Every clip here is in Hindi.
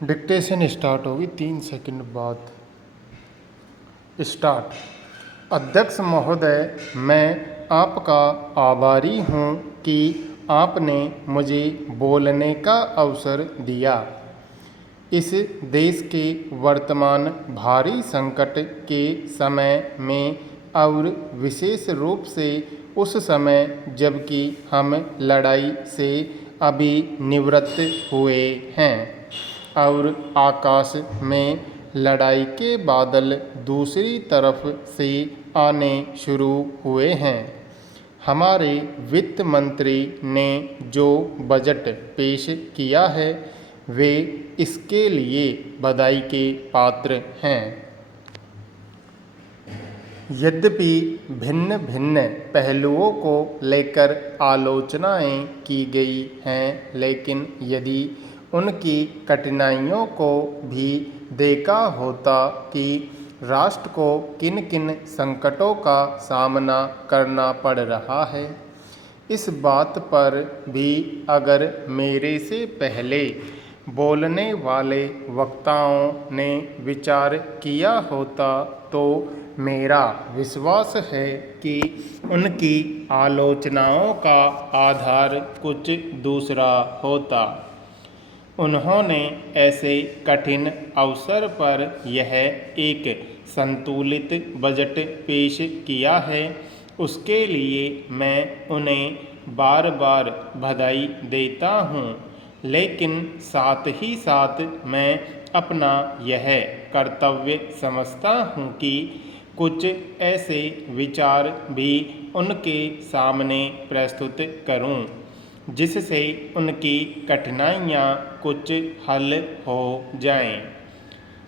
डिक्टेशन स्टार्ट होगी 3 सेकंड बाद। स्टार्ट। अध्यक्ष महोदय, मैं आपका आभारी हूँ कि आपने मुझे बोलने का अवसर दिया। इस देश के वर्तमान भारी संकट के समय में और विशेष रूप से उस समय जबकि हम लड़ाई से अभी निवृत्त हुए हैं और आकाश में लड़ाई के बादल दूसरी तरफ से आने शुरू हुए हैं, हमारे वित्त मंत्री ने जो बजट पेश किया है वे इसके लिए बधाई के पात्र हैं। यद्यपि भिन्न भिन्न पहलुओं को लेकर आलोचनाएं की गई हैं, लेकिन यदि उनकी कठिनाइयों को भी देखा होता कि राष्ट्र को किन किन संकटों का सामना करना पड़ रहा है, इस बात पर भी अगर मेरे से पहले बोलने वाले वक्ताओं ने विचार किया होता तो मेरा विश्वास है कि उनकी आलोचनाओं का आधार कुछ दूसरा होता। उन्होंने ऐसे कठिन अवसर पर यह एक संतुलित बजट पेश किया है, उसके लिए मैं उन्हें बार बार बधाई देता हूँ, लेकिन साथ ही साथ मैं अपना यह कर्तव्य समझता हूँ कि कुछ ऐसे विचार भी उनके सामने प्रस्तुत करूँ जिससे उनकी कठिनाइयाँ कुछ हल हो जाएं।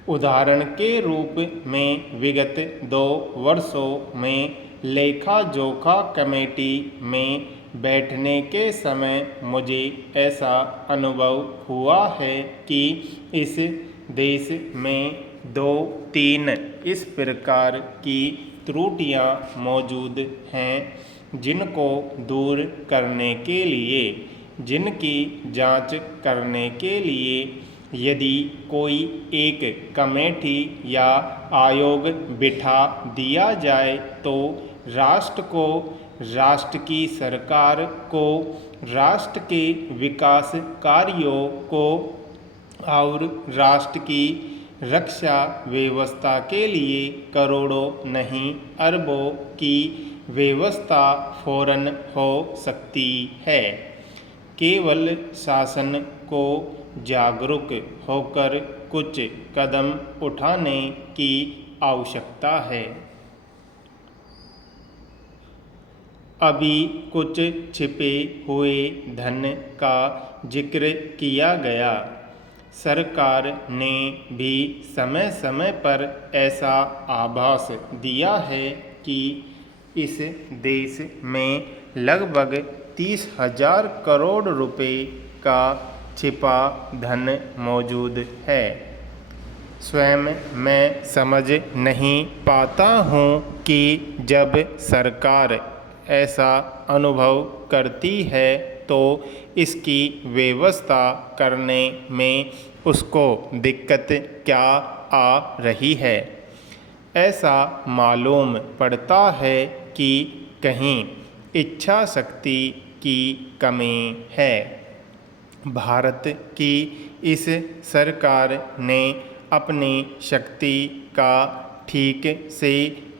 उदाहरण के रूप में विगत 2 वर्षों में लेखा जोखा कमेटी में बैठने के समय मुझे ऐसा अनुभव हुआ है कि इस देश में 2-3 इस प्रकार की त्रुटियां मौजूद हैं जिनको दूर करने के लिए, जिनकी जांच करने के लिए यदि कोई एक कमेटी या आयोग बिठा दिया जाए तो राष्ट्र को, राष्ट्र की सरकार को, राष्ट्र के विकास कार्यों को और राष्ट्र की रक्षा व्यवस्था के लिए करोड़ों नहीं अरबों की व्यवस्था फौरन हो सकती है। केवल शासन को जागरूक होकर कुछ कदम उठाने की आवश्यकता है। अभी कुछ छिपे हुए धन का जिक्र किया गया। सरकार ने भी समय समय पर ऐसा आभास दिया है कि इस देश में लगभग 30,000 करोड़ रुपए का छिपा धन मौजूद है। स्वयं मैं समझ नहीं पाता हूँ कि जब सरकार ऐसा अनुभव करती है तो इसकी व्यवस्था करने में उसको दिक्कत क्या आ रही है। ऐसा मालूम पड़ता है कि कहीं इच्छा शक्ति की कमी है। भारत की इस सरकार ने अपनी शक्ति का ठीक से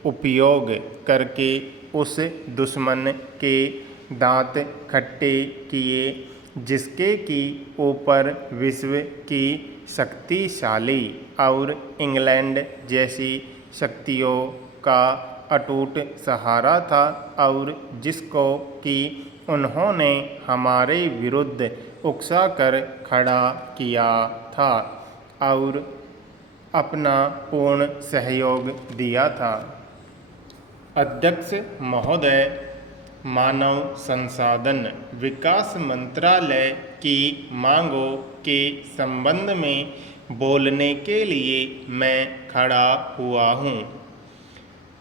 उपयोग करके उस दुश्मन के दांत खट्टे किए जिसके की ऊपर विश्व की शक्तिशाली और इंग्लैंड जैसी शक्तियों का अटूट सहारा था और जिसको कि उन्होंने हमारे विरुद्ध उकसाकर खड़ा किया था और अपना पूर्ण सहयोग दिया था। अध्यक्ष महोदय, मानव संसाधन विकास मंत्रालय की मांगों के संबंध में बोलने के लिए मैं खड़ा हुआ हूँ।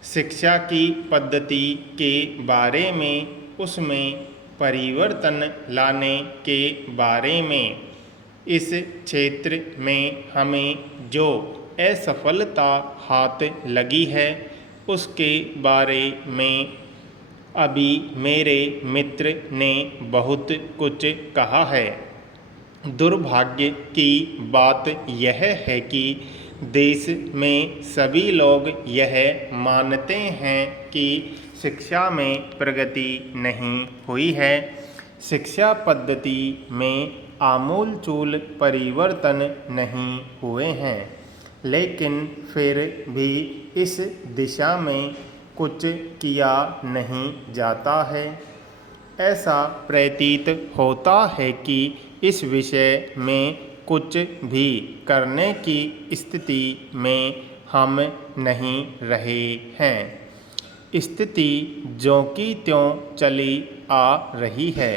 शिक्षा की पद्धति के बारे में, उसमें परिवर्तन लाने के बारे में, इस क्षेत्र में हमें जो असफलता हाथ लगी है उसके बारे में अभी मेरे मित्र ने बहुत कुछ कहा है। दुर्भाग्य की बात यह है कि देश में सभी लोग यह मानते हैं कि शिक्षा में प्रगति नहीं हुई है। शिक्षा पद्धति में आमूलचूल परिवर्तन नहीं हुए हैं, लेकिन फिर भी इस दिशा में कुछ किया नहीं जाता है। ऐसा प्रतीत होता है कि इस विषय में कुछ भी करने की स्थिति में हम नहीं रहे हैं। स्थिति ज्यों की त्यों चली आ रही है।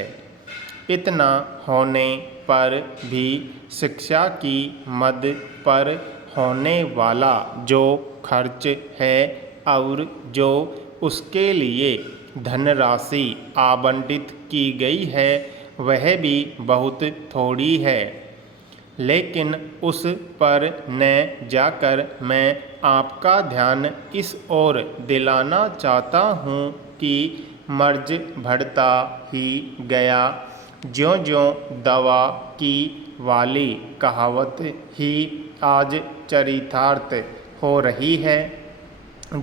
इतना होने पर भी शिक्षा की मद पर होने वाला जो खर्च है और जो उसके लिए धनराशि आवंटित की गई है वह भी बहुत थोड़ी है। लेकिन उस पर न जाकर मैं आपका ध्यान इस ओर दिलाना चाहता हूँ कि मर्ज बढ़ता ही गया, ज्यों-ज्यों दवा की वाली कहावत ही आज चरितार्थ हो रही है।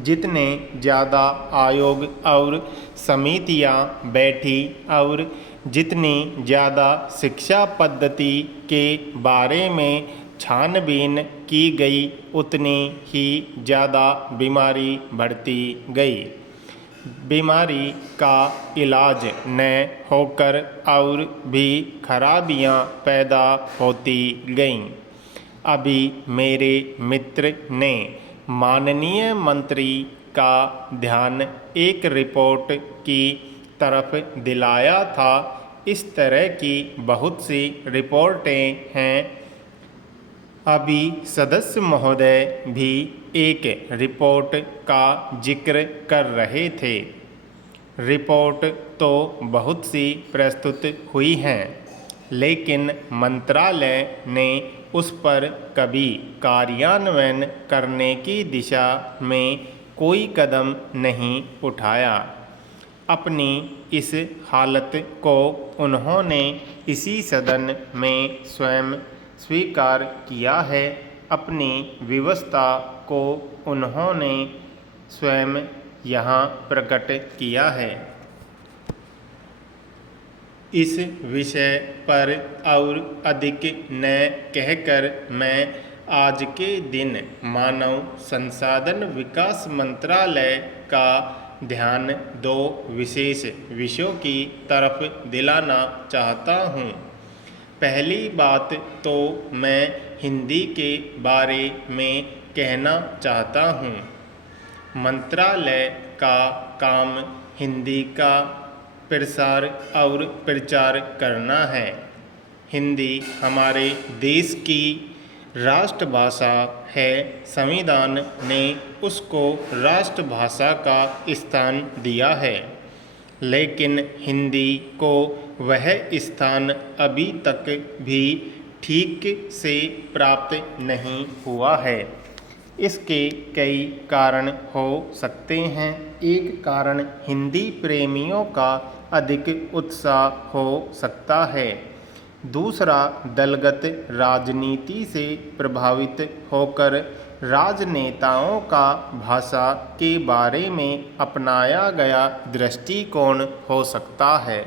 जितने ज़्यादा आयोग और समितियां बैठी और जितनी ज़्यादा शिक्षा पद्धति के बारे में छानबीन की गई उतनी ही ज़्यादा बीमारी बढ़ती गई। बीमारी का इलाज न होकर और भी खराबियां पैदा होती गईं। अभी मेरे मित्र ने माननीय मंत्री का ध्यान एक रिपोर्ट की तरफ दिलाया था। इस तरह की बहुत सी रिपोर्टें हैं। अभी सदस्य महोदय भी एक रिपोर्ट का जिक्र कर रहे थे। रिपोर्ट तो बहुत सी प्रस्तुत हुई हैं, लेकिन मंत्रालय ने उस पर कभी कार्यान्वयन करने की दिशा में कोई कदम नहीं उठाया। अपनी इस हालत को उन्होंने इसी सदन में स्वयं स्वीकार किया है। अपनी विवशता को उन्होंने स्वयं यहाँ प्रकट किया है। इस विषय पर और अधिक न कहकर मैं आज के दिन मानव संसाधन विकास मंत्रालय का ध्यान दो विशेष विषयों की तरफ दिलाना चाहता हूँ। पहली बात तो मैं हिंदी के बारे में कहना चाहता हूँ। मंत्रालय का काम हिंदी का प्रसार और प्रचार करना है। हिंदी हमारे देश की राष्ट्रभाषा है। संविधान ने उसको राष्ट्रभाषा का स्थान दिया है, लेकिन हिंदी को वह स्थान अभी तक भी ठीक से प्राप्त नहीं हुआ है। इसके कई कारण हो सकते हैं। एक कारण हिंदी प्रेमियों का अधिक उत्साह हो सकता है। दूसरा, दलगत राजनीति से प्रभावित होकर राजनेताओं का भाषा के बारे में अपनाया गया दृष्टिकोण हो सकता है।